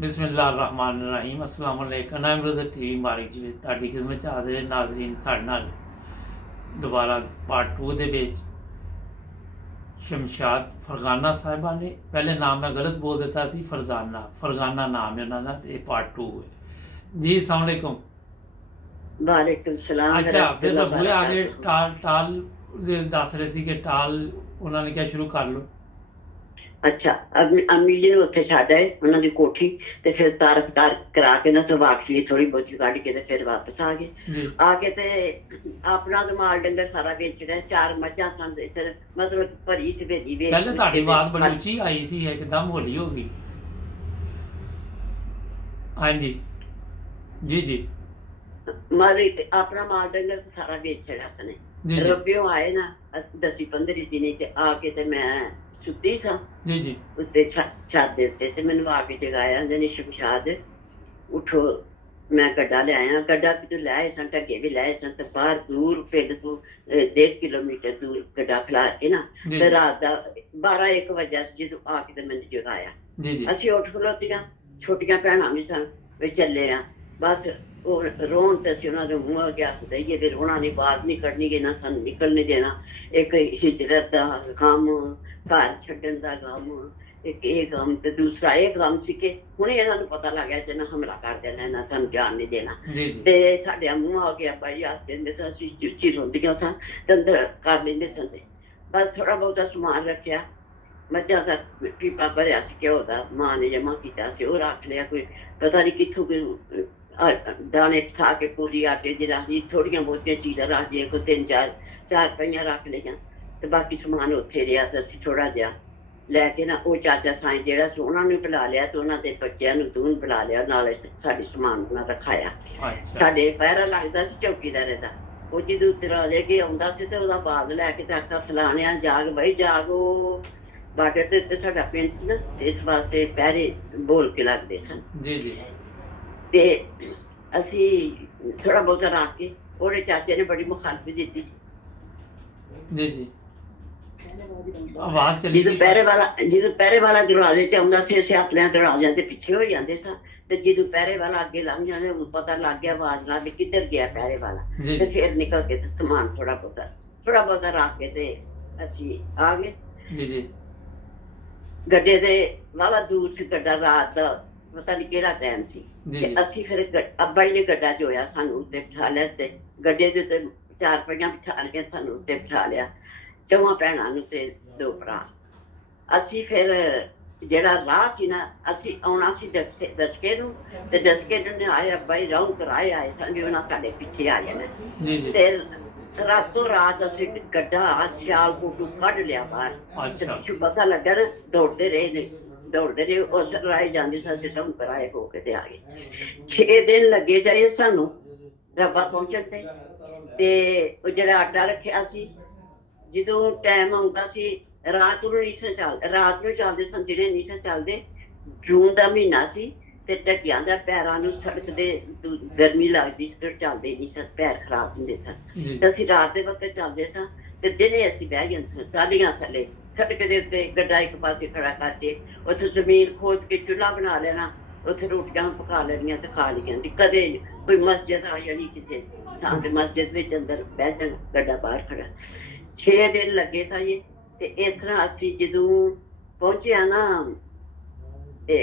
बिस्मिल्लाहिर्रहमानिर्रहीम अस्सलाम वालेकुम नाइम टीवी मारिक जी ਤੁਹਾਡੀ ਖidmat ਚ ਹਾਜ਼ਰ ਨਾਜ਼ਰੀਨ ਸਾਡੇ ਨਾਲ ਦੁਬਾਰਾ ਪਾर्ट 2 ਦੇ ਵਿੱਚ ਸ਼ਮਸ਼ਾਦ ਫਰਗਾਨਾ ਸਾਹਿਬਾ ਨੇ ਪਹਿਲੇ ਨਾਮ ਮੈਂ ਗਲਤ ਬੋਲ ਦਿੱਤਾ ਸੀ ਫਰਗਾਨਾ ਨਾਮ ਹੈ ਉਹਨਾਂ ਦਾ ਇਹ ਪਾर्ट 2 ਹੈ ਜੀ अस्सलाम वालेकुम वालेकुम सलाम। अच्छा फिर रबूए आगे टाल दस रहे सी कि टाल उन्होंने क्या शुरू कर लो। अच्छा अम्मी जी ने उत्थे छड्ड आए उन्हां दी कोठी ते फिर तार करा के ना तो वापसी थोड़ी बहुती कढ के ते फिर वापस आ गए। आके ते अपना तो माल डंगर सारा बेचना चार मझां सन इधर मतलब भरी सवेली बेच पहले ਤੁਹਾਡੀ आवाज बड़ी ऊंची आई सी एकदम हौली हो गई। हाँ जी जी जी मारे अपना माल डंगर सारा बेच छड़ा सने रबियों आए ना 10-15 दिन ते आके ते मैं सुती सा जी जी उसते छत दे उत्ते ते मैनू आके जगाया ने शमशाद उठो मैं गड्ढा ले आया गड्ढा भी तो लाए सन ढके भी लाए सन ते बाहर दूर पिंड तो 1.5 किलोमीटर दूर गड्ढा खिला के ना ते रात दा 12-1 बजे जो आके ते मैनू जगाया असीं उठ खलोतियां छोटियां भैणां भी सन वे चले आ बस रोन ते उन्होंने दे मूंह अगे हस दईए ते रोना नहीं बात नहीं कढ़नी कि ना सानू निकलने देना एक हिजरत दा गम घर छड्डण दा गम एक ये गम ते दूसरा ये गम सी कि हुणे इन्हां नूं पता लग गया जिन्ना हमला कर देना इन्हां सानू जान नहीं देना ते साडे मूंह अगे अब्बा जी हस देंदे सन असीं चुच्ची रोंदियां सन ते अंदर कर लैंदे सन बस थोड़ा बहुता समान रखिया मझां दा पीपा भरिया सी घ्यो दा मां ने जमा कीता सी ओह रख लिया कोई पता नहीं कित्थों कोई दाने खा के पूरी आटे दी रख ली थोड़ियां बहुतियां चीज़ां रख दियां कोई 3-4 पईयां रख लियां ते बाकी समान उत्थे रिहा ते असीं थोड़ा जिहा लैके ना वो चाचा साईं जेहड़ा सी उन्हां नूं बुला लिया ते उन्हां दे बच्चिआं नूं दून बुला लिया नाले साडे समान उन्हां रखाया साडे पैरा लगदा सी चौकीदारे दा वो जदों दरवाजे के आउंदा सी ते ओहदा बाग लैके ते आखदा फलाणिया जाग बई जागो बार्डर ते उत्ते साडा पिंड सी ना इस वास्ते पैरे बोल के लगदे सन जी जी ते असी थोड़ा बहुत रख के ओहदे चाचे ने बड़ी मुखालफत दी जी जी आवाज चली जो पैरे वाला दरवाजे च आउंदा सी असीं अपने दरवाज़िआं दे पिछे हो जांदे सां ते जो पैरे वाला अगे लंघ जांदे पता लग गया आवाज नाल भी किधर गया पैरे वाला ते फिर निकल के ते समान थोड़ा बहुत रख के ते असीं आ गए जी जी गड्डे दे वाला दूर सी गड्डा रात दा पता नहीं केड़ा टाइम सी असीं फिर अब्बा जी ने गड्डा जोया सानू उत्ते बिठा लिया ते गड्डे दे उत्ते 4 पहियां बिठा के सानू उत्ते बिठा लिया चौहां भैणां नूं ते 2 भरा असीं फिर जेड़ा राह सी ना असीं आउणा सी दसके नूं ते दसके नूं आए अब्बा जी राहू कराए आए सन भी उन्हां साडे पिछे आ जाना ते रातों रात असीं गड्डा सियाल कोटू कढ लिया बाहर ते पिछों पता लग्गा ना दौड़दे रहे उस राह जांदे सी हम कराए होके ते आ गए 6 दिन लगे जाए सानू रब्बा पहुंचण ते ओह जेड़ा आटा रखिया सी जदों टाइम आउंदा सी रात नूं चलदे सन दिने नहीं सन चलदे जून दा महीना सी ते ढक्कियां दा पैरां नूं सड़क दे गर्मी लगदी सी चलदे नहीं सन पैर खराब हुंदे सन ते असीं रात दे वक्त चलदे सां ते दिने असीं बह जांदे सन टाहलियां थल्ले सड़क दे उत्ते गड्डा एक पासे खड़ा करके उत्थे जमीन खोद के चुल्हा बना लेना उत्थे रोटियां पका लैनियां ते खा लियां कदे कोई मस्जिद आ जानी किसे थां ते मस्जिद विच अंदर बह जाना गड्डा बाहर खड़ा 6 दिन लगे सा ये ते इस तरह असीं जदों पहुंचे ना ते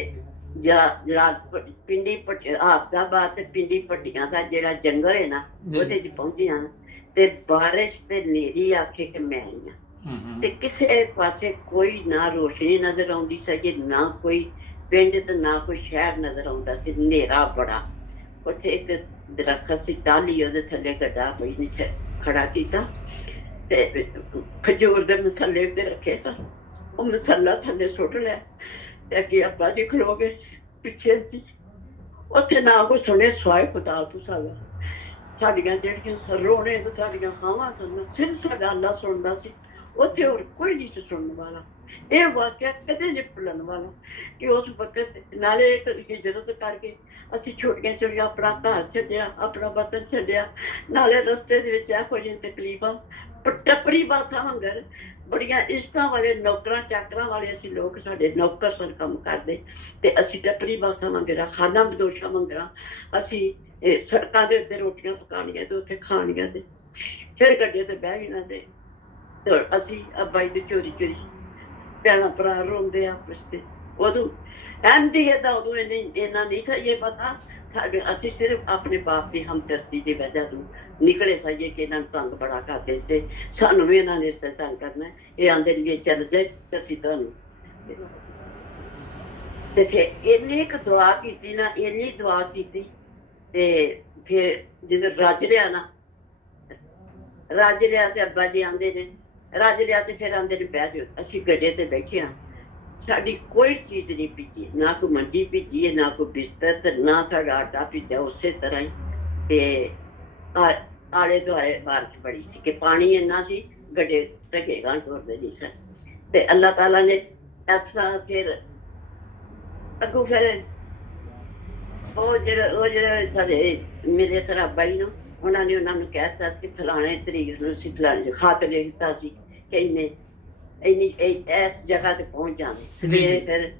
पिंडी हाफजाबाद ते पिंडी पट्टियां दा जेड़ा जंगल है ना ओहदे च पहुंचे ना ते बारिश ते नेरी आखे कि मैं आई ते किसे पासे कोई ना रोशनी नजर आउंदी सी ना कोई पिंड ते ना कोई शहर नजर आउंदा सी नेरा बड़ा उत्थे एक दरखत सी टाहली ओहदे थल्ले गड्ढा कोई नहीं खड़ा कीता ते खजूर दे मसाले उत्ते रखे सन ओह मसाला थल्ले सुट लिया ते अगे अब्बा जी खलो गए पिछे सी उत्थे ना कोई सुने स्वाए खुदा तू साडियां जेहड़ियां रोने ते साडियां हावां सन सिर्फ साडा अल्लाह सुनदा सी उत्थे होर कोई नहीं सी सुनने वाला ये वाकया कदे नहीं भुल्लण वाला कि उस वक्त नाले हिजरत करके असीं छोटियां छोटियां अपना घर छड्डिया अपना वतन छड्डिया नाले रस्ते दे विच इहो जिही तकलीफां टप्परी बासां वांगर ਬੜੀਆਂ ਇਸ਼ਕਾਂ ਵਾਲੇ ਨੌਕਰਾਂ ਚਾਕਰਾਂ ਵਾਲੇ ਅਸੀਂ ਲੋਕ, ਸਾਡੇ ਨੌਕਰ ਸਨ ਕੰਮ ਕਰਦੇ, ਤੇ ਅਸੀਂ ਟੱਪਰੀ ਬਾਸਾਂ ਮੰਗਣਾ, ਖਾਣਾ ਬਦੋਸ਼ਾਂ ਮੰਗਣਾ, ਅਸੀਂ ਸੜਕਾਂ ਦੇ ਉੱਤੇ ਰੋਟੀਆਂ ਪਕਾਉਣੀਆਂ ਤੇ ਉੱਥੇ ਖਾਣੀਆਂ, ਤੇ ਫਿਰ ਗੱਡੇ ਤੇ ਬਹਿ ਜਾਣਾ, ਤੇ ਅਸੀਂ ਅੱਬਾ ਜੀ ਦੇ ਚੋਰੀ ਚੋਰੀ ਭੈਣਾਂ ਭਰਾ ਰੋਂਦੇ ਆਪਸ ਤੇ। ਉਦੋਂ ਐਂਦੀ ਹੈ ਤਾਂ ਉਦੋਂ ਇੰਨਾ ਨਹੀਂ ਸੀ ਇਹ ਪਤਾ ਸਾਡੇ, ਅਸੀਂ ਸਿਰਫ ਆਪਣੇ ਬਾਪ ਦੀ ਹਮਦਰਦੀ ਦੀ ਵਜ੍ਹਾ ਤੋਂ ਨਿਕਲੇ ਸਾਈਏ ਕਿ ਇਹਨਾਂ ਨੂੰ ਤੰਗ ਬੜਾ ਕਰਦੇ, ਤੇ ਸਾਨੂੰ ਵੀ ਇਹਨਾਂ ਨੇ ਇਸ ਤਰ੍ਹਾਂ ਤੰਗ ਕਰਨਾ, ਇਹ ਆਂਦੇ ਵੀ ਚੱਲ ਜਾਏ ਤੇ ਅਸੀਂ ਤੁਹਾਨੂੰ। ਤੇ ਫਿਰ ਇੰਨੀ ਕੁ ਦੁਆ ਕੀਤੀ ਨਾ, ਇੰਨੀ ਦੁਆ ਕੀਤੀ, ਤੇ ਫਿਰ ਜਦੋਂ ਰੱਜ ਲਿਆ ਨਾ, ਰੱਜ ਲਿਆ ਤੇ ਅੱਬਾ ਜੀ ਆਂਦੇ ਨੇ ਰੱਜ ਲਿਆ, ਤੇ ਫਿਰ ਆਂਦੇ ਨੇ ਬਹਿ ਜਾਓ। ਅਸੀਂ ਗੱਡੇ ਤੇ ਬੈਠੇ ਹਾਂ, ਸਾਡੀ ਕੋਈ ਚੀਜ਼ ਨਹੀਂ ਭਿੱਜੀ, ਨਾ ਕੋਈ ਮੰਜੀ ਭਿੱਜੀ ਹੈ, ਨਾ ਕੋਈ ਬਿਸਤਰ, ਤੇ ਨਾ ਸਾਡਾ ਆਟਾ ਭਿੱਜਾ, ਉਸੇ ਤਰ੍ਹਾਂ ਹੀ। ਤੇ ਆਲੇ ਦੁਆਲੇ ਬਾਰਿਸ਼ ਬੜੀ ਸੀ ਕਿ ਪਾਣੀ ਇੰਨਾ ਸੀ, ਗੱਡੇ ਢਕੇ ਗਾਂ ਤੁਰਦੇ ਨਹੀਂ ਸਨ। ਤੇ ਅੱਲਾਹ ਤਾਲਾ ਨੇ ਇਸ ਤਰ੍ਹਾਂ ਫਿਰ ਅੱਗੋਂ ਫਿਰ ਉਹ ਜਿਹੜੇ ਸਾਡੇ ਮੇਰੇ ਸਰਾਬਾ ਹੀ ਨੂੰ, ਉਹਨਾਂ ਨੇ ਉਹਨਾਂ ਨੂੰ ਕਹਿ ਦਿੱਤਾ ਸੀ ਫਲਾਣੇ ਤਰੀਕ ਨੂੰ ਅਸੀਂ ਫਲਾਣੇ ਖਤ ਲਿਖ ਦਿੱਤਾ ਸੀ ਕਿ ਇੰਨੀ ਇਸ ਜਗ੍ਹਾ ਤੇ ਪਹੁੰਚ ਜਾਂਦੇ। ਸਵੇਰੇ ਫਿਰ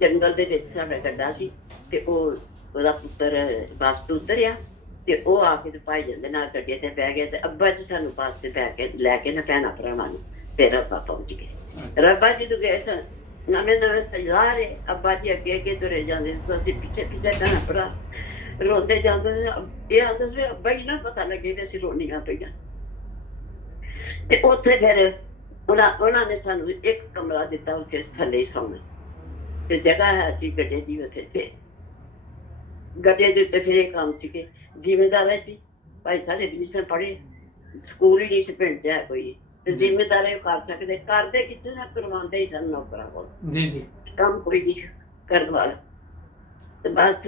ਜੰਗਲ ਦੇ ਵਿੱਚ ਸਾਡਾ ਗੱਡਾ ਸੀ, ਤੇ ਉਹਦਾ ਪੁੱਤਰ ਬੱਸ ਤੋਂ ਉਤਰਿਆ, ਤੇ ਉਹ ਆ ਕੇ ਤੇ ਪਾਈ ਜਾਂਦੇ ਨਾਲ ਗੱਡੇ ਤੇ ਬਹਿ ਗਏ, ਤੇ ਅੱਬਾ ਜੀ ਸਾਨੂੰ ਬੱਸ ਤੇ ਬਹਿ ਕੇ ਲੈ ਕੇ ਨਾ ਭੈਣਾਂ ਭਰਾਵਾਂ ਨੂੰ ਤੇ ਰੱਬਾ ਪਹੁੰਚ ਗਏ। ਰੱਬਾ ਜੀ ਤੋਂ ਗਏ ਸਨ ਨਵੇਂ ਨਵੇਂ ਸਜਾਰੇ, ਅੱਬਾ ਜੀ ਅੱਗੇ ਅੱਗੇ ਤੁਰੇ ਜਾਂਦੇ, ਅਸੀਂ ਪਿੱਛੇ ਪਿੱਛੇ ਭੈਣਾਂ ਭਰਾ ਰੋਂਦੇ ਜਾਂਦੇ। ਇਹ ਆਦਤ ਵੀ ਅੱਬਾ ਹੀ ਨਾ ਪਤਾ ਲੱਗੇ ਵੀ ਅਸੀਂ ਰੋਣੀਆਂ ਪਈਆਂ। ਤੇ ਉੱਥੇ ਫਿਰ ਉਹਨਾਂ ਨੇ ਸਾਨੂੰ ਇੱਕ ਕਮਰਾ ਦਿੱਤਾ, ਉੱਥੇ ਥੱਲੇ ਸੌਣਾ, ਤੇ ਜਗ੍ਹਾ ਹੈ ਸੀ ਗੱਡੇ ਦੀ ਉੱਥੇ। ਤੇ ਗੱਡੇ ਦੇ ਉੱਤੇ ਫਿਰ ਇਹ ਕੰਮ ਸੀ ਕਿ ਜ਼ਿਮੀਂਦਾਰ ਸੀ ਭਾਈ ਸਾਡੇ ਵੀ ਨਹੀਂ ਪੜ੍ਹੇ, ਸਕੂਲ ਹੀ ਨਹੀਂ ਸੀ ਪਿੰਡ 'ਚ ਹੈ ਕੋਈ, ਤੇ ਜ਼ਿਮੀਂਦਾਰ ਇਹ ਕਰ ਸਕਦੇ, ਕਰਦੇ ਕਿਤੇ ਨਾ ਕਰਵਾਉਂਦੇ ਹੀ ਸਨ ਨੌਕਰਾਂ ਕੋਲ, ਕੰਮ ਕੋਈ ਨਹੀਂ ਕਰਨ ਵਾਲਾ। ਤੇ ਬਸ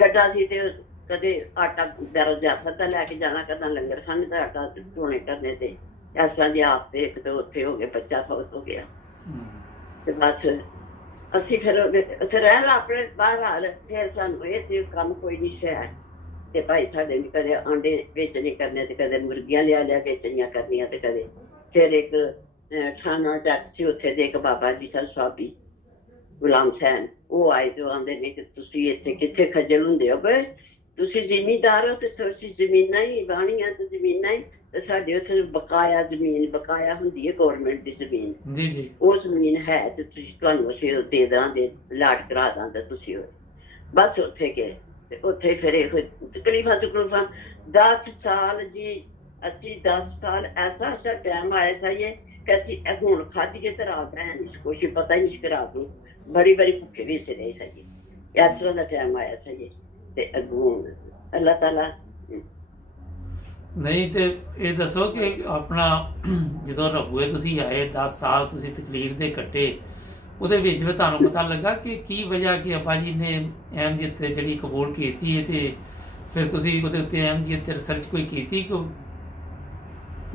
ਗੱਡਾ ਸੀ, ਤੇ ਕਦੇ ਆਟਾ ਦਰਜਾ ਲੈ ਕੇ ਜਾਣਾ, ਕਦਾਂ ਲੰਗਰ ਖਾਣੇ ਦਾ ਆਟਾ ਧੋਣੇ ਕਰਨੇ, ਤੇ ਇਸ ਤਰ੍ਹਾਂ ਦੀ ਆਪ ਤੇ ਇੱਕ ਤੇ ਉੱਥੇ ਹੋ ਗਏ, ਬੱਚਾ ਫੌਤ ਹੋ ਗਿਆ। ਤੇ ਬਸ ਅਸੀਂ ਫਿਰ ਉੱਥੇ ਰਹਿਣਾ ਆਪਣੇ ਬਾਹਰ ਹਾਲ। ਫਿਰ ਸਾਨੂੰ ਇਹ ਸੀ ਕੰਮ ਕੋਈ ਨਹੀਂ ਸ਼ਹਿਰ, ਤੇ ਭਾਈ ਸਾਡੇ ਨੇ ਕਦੇ ਆਂਡੇ ਵੇਚਣੇ ਕਰਨੇ, ਤੇ ਕਦੇ ਮੁਰਗੀਆਂ ਲਿਆ ਵੇਚਣੀਆਂ ਕਰਨੀਆਂ, ਤੇ ਕਦੇ ਫਿਰ ਇੱਕ ਥਾਣਾ ਚੱਕ ਸੀ ਉੱਥੇ ਦੇ ਇੱਕ ਬਾਬਾ ਜੀ ਸਨ ਸਾਬੀ ਗੁਲਾਮ ਸੈਨ, ਉਹ ਆਏ ਤੇ ਆਂਦੇ ਨੇ ਕਿ ਤੁਸੀਂ ਇੱਥੇ ਕਿੱਥੇ ਖੱਜਲ ਹੁੰਦੇ ਹੋ ਬਈ, ਤੁਸੀਂ ਜ਼ਿਮੀਂਦਾਰ ਹੋ ਤੇ ਤੁਸੀਂ ਜ਼ਮੀਨਾਂ ਹੀ ਵਾਹਣੀਆਂ, ਤੇ ਜ਼ਮੀਨਾਂ ਹੀ, ਤੇ ਸਾਡੇ ਉੱਥੇ ਬਕਾਇਆ ਜ਼ਮੀਨ ਬਕਾਇਆ ਹੁੰਦੀ ਹੈ ਗੌਰਮੈਂਟ ਦੀ ਜ਼ਮੀਨ, ਉਹ ਜ਼ਮੀਨ ਹੈ, ਤੇ ਤੁਸੀਂ ਤੁਹਾਨੂੰ ਅਸੀਂ ਦੇ ਦਾਂਗੇ, ਲਾਟ ਕਰਾ ਦਾਂਗੇ, ਤੁਸੀਂ ਬਸ ਉੱਥੇ ਗਏ। ਤੇ ਉੱਥੇ ਫਿਰ ਇਹ ਤਕਲੀਫਾਂ 10 ਸਾਲ ਜੀ, ਅਸੀਂ 10 ਸਾਲ ਐਸਾ ਟਾਈਮ ਆਇਆ ਸਹੀਏ ਕਿ ਅਸੀਂ ਹੁਣ ਖਾਧੀਏ ਤੇ ਰਾਤ ਰਹਿਣ ਦੀ ਕੁਛ ਪਤਾ ਹੀ ਨਹੀਂ, ਰਾਤ ਨੂੰ ਬੜੀ ਭੁੱਖੇ ਵੀ ਸੇ ਰਹੇ ਸਹੀਏ, ਇਸ ਤਰ੍ਹਾਂ ਦਾ ਟਾਈਮ ਆਇਆ ਸਹੀਏ। ਤੇ ਅੱਗੋਂ ਅੱਲਾਹ ਤਾਲਾ ਨਹੀਂ। ਤੇ ਇਹ ਦੱਸੋ ਕਿ ਆਪਣਾ ਜਦੋਂ ਰਬੂਏ ਤੁਸੀਂ ਆਏ 10 ਸਾਲ ਤੁਸੀਂ ਤਕਲੀਫ ਦੇ ਕੱਟੇ, ਉਹਦੇ ਵਿੱਚ ਵੀ ਤੁਹਾਨੂੰ ਪਤਾ ਲੱਗਾ ਕਿ ਕੀ ਵਜ੍ਹਾ ਕਿ ਅੱਬਾ ਜੀ ਨੇ ਅਹਿਮਦੀਅਤ ਜਿਹੜੀ ਕਬੂਲ ਕੀਤੀ ਹੈ, ਤੇ ਫਿਰ ਤੁਸੀਂ ਉਹਦੇ ਉੱਤੇ ਅਹਿਮਦੀਅਤ ਤੇ ਰਿਸਰਚ ਕੋਈ ਕੀਤੀ?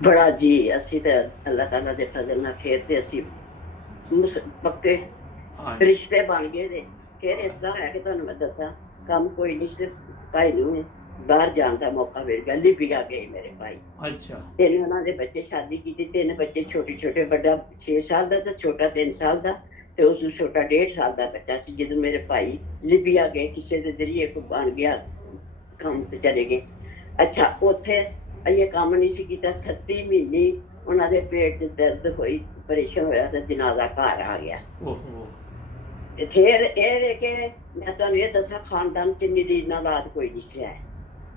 ਬੜਾ ਜੀ, ਅਸੀਂ ਤਾਂ ਅੱਲਾਹ ਤਾਲਾ ਦੇ ਫਜ਼ਲ ਨਾਲ ਫਿਰ ਤੇ ਅਸੀਂ ਪੱਕੇ ਰਿਸ਼ਤੇ ਬਣ ਗਏ ਨੇ। ਫਿਰ ਇਸ ਤਰ੍ਹਾਂ ਹੈ ਕਿ ਤੁਹਾਨੂੰ ਮੈਂ ਦੱਸਾਂ, ਕੰਮ ਕੋਈ ਨਹੀਂ, ਸਿਰਫ ਭਾਈ ਨੂੰ ਬਾਹਰ ਜਾਣ ਦਾ ਮੌਕਾ ਮਿਲ ਗਿਆ, ਲੀਬੀਆ ਗਏ ਮੇਰੇ ਭਾਈ। ਅੱਛਾ। ਤਿੰਨ ਉਹਨਾਂ ਦੇ ਬੱਚੇ, ਸ਼ਾਦੀ ਕੀਤੀ, 3 ਬੱਚੇ ਛੋਟੇ ਛੋਟੇ, ਵੱਡਾ 6 ਸਾਲ ਦਾ ਤੇ ਛੋਟਾ 3 ਸਾਲ ਦਾ, ਤੇ ਉਸ ਨੂੰ ਛੋਟਾ 1.5 ਸਾਲ ਦਾ ਬੱਚਾ ਸੀ। ਜਦੋਂ ਮੇਰੇ ਭਾਈ ਲੀਬੀਆ ਗਏ, ਕਿਸੇ ਦੇ ਜ਼ਰੀਏ ਕੋ ਬਣ ਗਿਆ ਕੰਮ ਤੇ ਚਲੇ ਗਏ। ਅੱਛਾ, ਉੱਥੇ ਇਹ ਕੰਮ ਨਹੀਂ ਸੀ ਕੀਤਾ, 37 ਮਹੀਨੇ ਉਹਨਾਂ ਦੇ ਪੇਟ 'ਚ ਦਰਦ ਹੋਈ, ਆਪਰੇਸ਼ਨ ਹੋਇਆ, ਤੇ ਜਨਾਜ਼ਾ ਘਰ ਆ ਗਿਆ। ਤੇ ਫਿਰ ਇਹ ਵੇ ਕਿ ਮੈਂ ਤੁਹਾਨੂੰ ਇਹ ਦੱਸਾਂ, ਖਾਨਦਾਨ 'ਚ ਨਿਰੀਨ ਔਲਾਦ ਕੋਈ ਨਹੀਂ ਸੀ ਹੈ।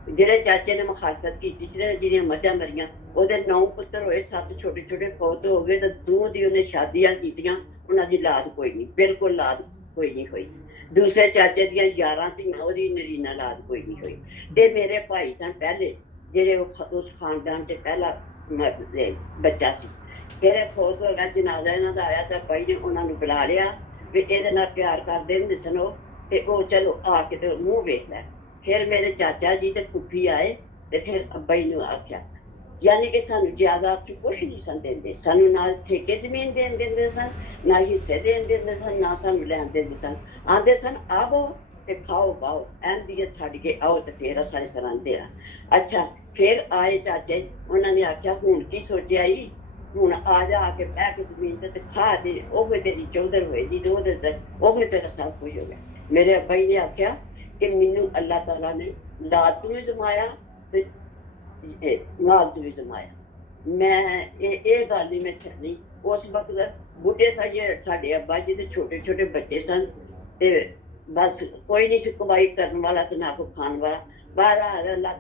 ਜਿਹੜੇ ਚਾਚੇ ਨੇ ਮੁਖਾਲਫਤ ਕੀਤੀ ਸੀ, ਜਿਹੜੀਆਂ ਮੱਝਾਂ ਮਰੀਆਂ, ਉਹਦੇ 9 ਪੁੱਤਰ ਹੋਏ, 7 ਛੋਟੇ ਛੋਟੇ ਫੌਤ ਹੋ ਗਏ, ਤੇ 2 ਦੀ ਉਹਨੇ ਸ਼ਾਦੀਆਂ ਕੀਤੀਆਂ, ਉਹਨਾਂ ਦੀ ਔਲਾਦ ਕੋਈ ਨਹੀਂ, ਬਿਲਕੁਲ ਔਲਾਦ ਕੋਈ ਨਹੀਂ ਹੋਈ। ਦੂਸਰੇ ਚਾਚੇ ਦੀਆਂ 11 ਧੀਆਂ, ਉਹਦੀ ਨਰੀਨ ਔਲਾਦ ਕੋਈ ਨਹੀਂ ਹੋਈ। ਤੇ ਮੇਰੇ ਭਾਈ ਸਨ ਪਹਿਲੇ, ਜਿਹੜੇ ਉਸ ਖਾਨਦਾਨ 'ਚ ਪਹਿਲਾ ਬੱਚਾ ਸੀ। ਫਿਰ ਫੌਤ ਹੋ ਗਿਆ, ਜਨਾਜ਼ਾ ਇਹਨਾਂ ਦਾ ਆਇਆ, ਤਾਂ ਭਾਈ ਨੇ ਉਹਨਾਂ ਨੂੰ ਬੁਲਾ ਲਿਆ ਵੀ ਇਹਦੇ ਨਾਲ ਪਿਆਰ ਕਰਦੇ ਹੁੰਦੇ ਸਨ ਉਹ, ਤੇ ਉਹ ਚਲੋ ਆ ਕੇ ਤੇ ਮੂੰਹ ਵੇਖ ਲੈ। ਫਿਰ ਮੇਰੇ ਚਾਚਾ ਜੀ ਤੇ ਫੁੱਫੀ ਆਏ, ਤੇ ਫਿਰ ਅੱਬਾ ਜੀ ਨੂੰ ਆਖਿਆ, ਯਾਨੀ ਕਿ ਸਾਨੂੰ ਜਾਇਦਾਦ 'ਚ ਕੁਛ ਨਹੀਂ ਸਨ ਦਿੰਦੇ, ਸਾਨੂੰ ਨਾ ਠੇਕੇ ਜ਼ਮੀਨ ਦੇਣ ਦਿੰਦੇ ਸਨ, ਨਾ ਹਿੱਸੇ ਦੇਣ ਦਿੰਦੇ ਸਨ, ਨਾ ਸਾਨੂੰ ਲੈਣ ਦਿੰਦੇ ਸਨ। ਆਂਦੇ ਸਨ ਆਵੋ ਤੇ ਖਾਓ ਪਾਓ, ਅਹਿਮਦੀਅਤ ਛੱਡ ਕੇ ਆਓ, ਤੇ ਫਿਰ ਅਸੀਂ ਸਰਾਂਦੇ ਆ। ਅੱਛਾ, ਫਿਰ ਆਏ ਚਾਚੇ, ਉਹਨਾਂ ਨੇ ਆਖਿਆ ਹੁਣ ਕੀ ਸੋਚਿਆ ਜੀ, ਹੁਣ ਆ ਜਾ ਕੇ ਬਹਿ ਕੇ ਜ਼ਮੀਨ ਤੇ ਖਾ ਦੇ, ਉਹ ਵੀ ਤੇਰੀ ਚੌਧਰ ਹੋਏਗੀ ਤੇ ਉਹਦੇ ਤੇ ਉਹ ਵੀ ਤੇਰਾ ਸਭ ਕੁਝ ਹੋ ਗਿਆ। ਮੇਰੇ ਅੱਬਾ ਜੀ ਨੇ ਆਖਿਆ ਕਿ ਮੈਨੂੰ ਅੱਲਾਹ ਤਾਲਾ ਨੇ ਲਾਤ ਨੂੰ ਵੀ ਜਮਾਇਆ ਤੇ ਨਾਲ ਨੂੰ ਵੀ ਜਮਾਇਆ। ਮੈਂ ਇਹ ਗੱਲ ਨਹੀਂ ਮੈਂ ਛੱਡੀ। ਉਸ ਵਕਤ ਬੁੱਢੇ ਸਾਡੇ ਅੱਬਾ ਜੀ ਦੇ ਛੋਟੇ ਛੋਟੇ ਬੱਚੇ ਸਨ ਤੇ ਬਸ ਕੋਈ ਨਹੀਂ ਸੀ ਕਮਾਈ ਕਰਨ ਵਾਲਾ ਤੇ ਨਾ ਕੋਈ ਖਾਣ ਵਾਲਾ। बहरहाल अल्लाह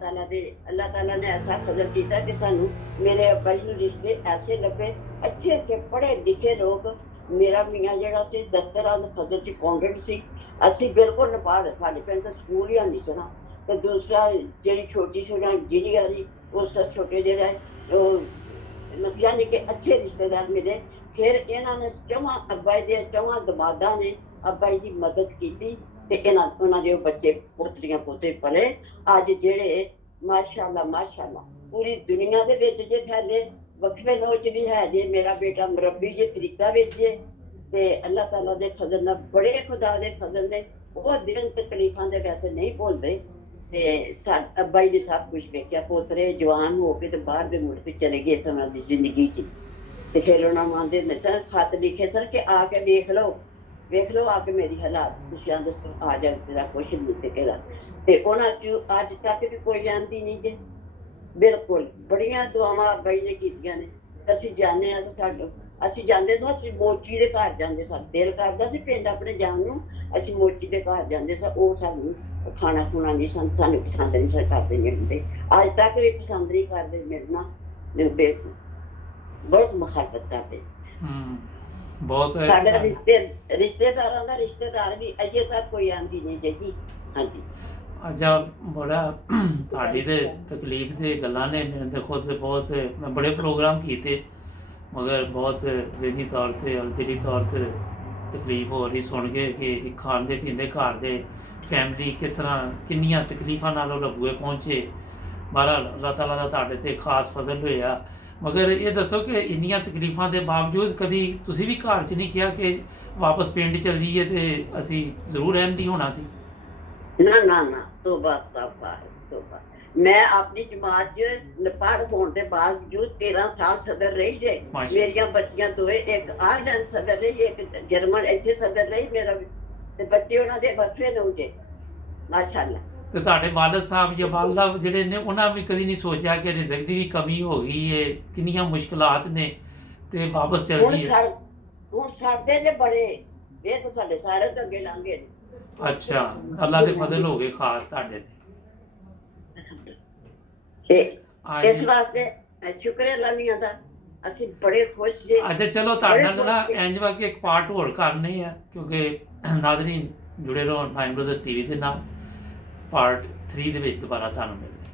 ताला ने ऐसा फजल किया कि सानू मेरे अब्बा जी नूं रिश्ते ऐसे लगे, अच्छे अच्छे पढ़े लिखे लोग। मेरा मियाँ जिहड़ा सी दफ्तरां दे फजल च अकाउंटेंट सी। असीं बिल्कुल न पढ़, साडे पिंड तां स्कूल ही नहीं सी ना। ते दूसरा जिहड़ी छोटी इंजीनियर उस छोटे जिहड़ा यानी कि अच्छे रिश्तेदार मिले। फिर इन्हां ने चौहां अब्बा जी दे चौहां दमादां ने अब्बा जी की मदद की ते उन्हां दे बच्चे पोतरियां पोते पले अज जेड़े माशाअल्लाह पूरी दुनिया दे विच जे फैले। वक्फे नौ च भी है जे मेरा बेटा मुरब्बी जे अफ्रीका विच जे ते अल्लाह ताला दे फजल नाल बड़े खुदा दे फजल ने वो दिन तकलीफां दे वैसे नहीं भुलदे। ते अब्बा जी ने सब कुछ वेख्या, पोतरे जवान हो के ते बाहर दे मुल्क चले गए सन दी जिंदगी च। ते फिर उन्होंने आंदे ने सर खत लिखे सर कि आके वेख लो आके मेरी हालात। तुसीं आंदे आ जा तेरा कुछ नहीं दिखेगा। ते उन्हां च अज तक भी कोई आंदी नहीं जे। बिल्कुल बड़ियां दुआवां अब्बा जी ने कीतियां ने। असीं जाने आ ते साडे असीं जांदे सां, असीं मोची दे घर जांदे सां। दिल करदा सी पिंड अपने जाण नूं, असीं मोची दे घर जांदे सां। ओह सानूं खाना खुना नहीं सानूं पसंद नहीं सी करदे मिलदे। अज तक भी पसंद नहीं करदे मिलना, बहुत मुखालफत करदे। बहुत साडे रिश्तेदारां दा रिश्तेदार भी अजे तक कोई आंदी नहीं जी। हाँ जी अच्छा बड़ा ਤੁਹਾਡੀ ਤੇ ਤਕਲੀਫ ਦੇ ਗੱਲਾਂ ਨੇ। ਮੈਂ ਦੇਖੋ ਤੇ ਬਹੁਤ ਮੈਂ ਬੜੇ ਪ੍ਰੋਗਰਾਮ ਕੀਤੇ ਮਗਰ ਬਹੁਤ ਜ਼ਿਹਨੀ ਤੌਰ ਤੇ ਔਰ ਦਿਲੀ ਤੌਰ ਤੇ ਤਕਲੀਫ ਹੋ ਰਹੀ ਸੁਣ ਕੇ ਕਿ ਖਾਂਦੇ ਪੀਂਦੇ ਘਰ ਦੇ ਫੈਮਿਲੀ ਕਿਸ ਤਰ੍ਹਾਂ ਕਿੰਨੀਆਂ ਤਕਲੀਫਾਂ ਨਾਲ ਉਹ ਰੱਬੂਏ ਪਹੁੰਚੇ। ਬਹਰਾਲ ਅੱਲਾਹ ਤਾਲਾ ਦਾ ਤੁਹਾਡੇ ਤੇ ਖਾਸ ਫਜ਼ਲ ਹੋਇਆ। ਮਗਰ ਇਹ ਦੱਸੋ ਕਿ ਇੰਨੀਆਂ ਤਕਲੀਫਾਂ ਦੇ ਬਾਵਜੂਦ ਕਦੀ ਤੁਸੀਂ ਵੀ ਘਰ 'ਚ ਨਹੀਂ ਕਿਹਾ ਕਿ ਵਾਪਸ ਪਿੰਡ ਚਲ ਜਾਈਏ ਤੇ ਅਸੀਂ ਜ਼ਰੂਰ ਅਹਿਮਦੀ ਹੋਣਾ ਸੀ? ना ना ना तौबा तौबा। मैं अपनी जमात च पढ़ होने के बावजूद 13 साल सदर रही जे। मेरिया बच्चियां दोए, एक आयरलैंड सदर रही, एक जर्मन इत्थे सदर रही। मेरा ते बच्चे उन्हां दे बच्चे ने जे माशाअल्लाह। ਤੇ ਤੁਹਾਡੇ ਵਾਲਿਦ ਸਾਹਿਬ ਜਾਂ ਵਾਲਦਾ ਜਿਹੜੇ ਨੇ ਉਹਨਾਂ ਵੀ ਕਦੀ ਨਹੀਂ ਸੋਚਿਆ ਕਿ ਰਿਜ਼ਕ ਦੀ ਵੀ ਕਮੀ ਹੋ ਗਈ ਹੈ, ਕਿੰਨੀਆਂ ਮੁਸ਼ਕਲਾਤ ਨੇ ਤੇ ਵਾਪਸ ਚੱਲ ਜਾਈਏ? ਹੁਣ ਸਾਡੇ ਜੇ ਬੜੇ ਇਹ ਤਾਂ ਸਾਡੇ ਸਾਰੇ ਤੋਂ ਅੱਗੇ ਲੰਘੇ। अच्छा अल्लाह दे फजल हो गए खास ਤੁਹਾਡੇ ਤੇ ਇਸ ਵਾਸਤੇ ਸ਼ੁਕਰ ਅੱਲਾਹ ਮੀਆਂ ਦਾ ਅਸੀਂ ਬੜੇ ਖੁਸ਼ ਜੀ। ਅੱਛਾ ਚਲੋ ਤੁਹਾਡੇ ਨਾਲ ਨਾ ਇੰਜ ਵਾ ਕਿ ਇੱਕ ਪਾਰਟ ਹੋਰ ਕਰਨੇ ਆ ਕਿਉਂਕਿ ਨਾਜ਼ਰੀਨ ਜੁੜੇ ਰਹੋ ਨਾਈਮ ਬ੍ਰਦਰਜ਼ ਟੀਵੀ ਦੇ ਨਾਲ। ਪਾਰਟ 3 ਦੇ ਵਿੱਚ ਦੁਬਾਰਾ ਤੁਹਾਨੂੰ ਮਿਲਦੇ।